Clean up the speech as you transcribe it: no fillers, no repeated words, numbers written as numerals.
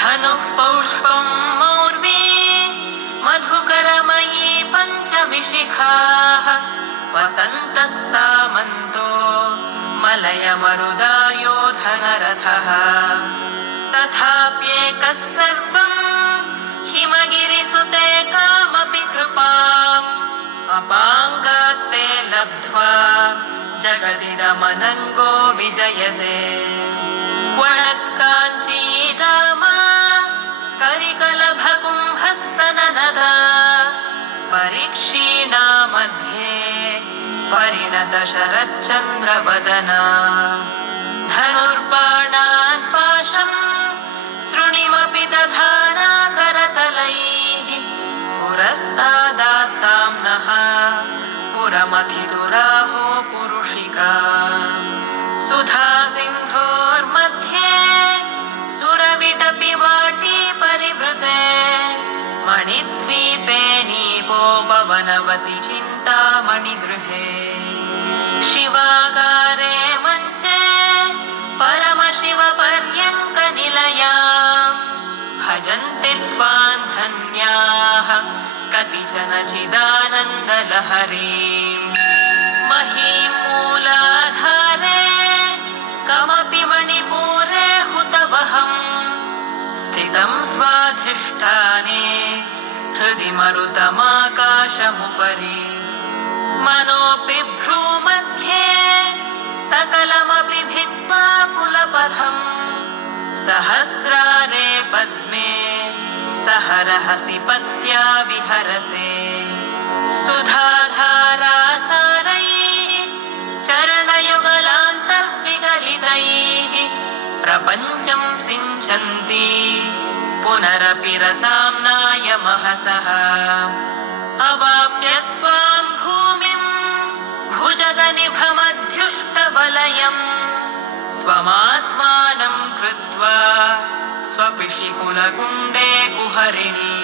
धनुः पौष्पं मौर्वी मधुकरमयी पञ्चविशिखाः वसन्तः सामन्तो मलयमरुदायो धनरथः तथाप्येकः सर्वं हिमगिरिसुते कामपि कृपाम् अपाङ्गात्ते लब्ध्वा जगदिदमनङ्गो विजयते क्वणत्काञ्चीदामा करिकलभकुम्भस्तननदा परीक्षीणा मध्ये परिणतशरच्चन्द्रवदना धनुर्बाणान् पाशम् सृणिमपि दधाना करतलैः पुरस्तादास्तां नः पुरमथितुराहो पुरुषिका सुधा सिन्धोर्मध्ये सुरविदपि वाटी परिवृते मणिद्वीपे नीपो पवनवति चिन्तामणिगृहे शिवागारे मञ्चे परमशिवपर्यङ्कनिलयाम् भजन्ति त्वां धन्याः कतिचन चिदानन्दलहरीम् महीं मूलाधारे कमपि मणिपूरे हुतवहम् स्थितं स्वाधिष्ठाने हृदि मरुतमाकाशमुपरि मनोऽपि भ्रूमध्ये सकलमपि भित्त्वा कुलपथम् सहस्रारे पद्मे सहरहसि पत्या विहरसे सुधाधारासारैः चरणयुगलान्तर्विगलितैः प्रपञ्चं सिञ्चन्ति पुनरपि रसाम्नाय महसः अवाप्य स्वां भूमिं भुजगनिभमध्युष्टवलयम् स्वमात्मानं कृत्वा स्वपिशिकुलकुण्डे कुहरिणी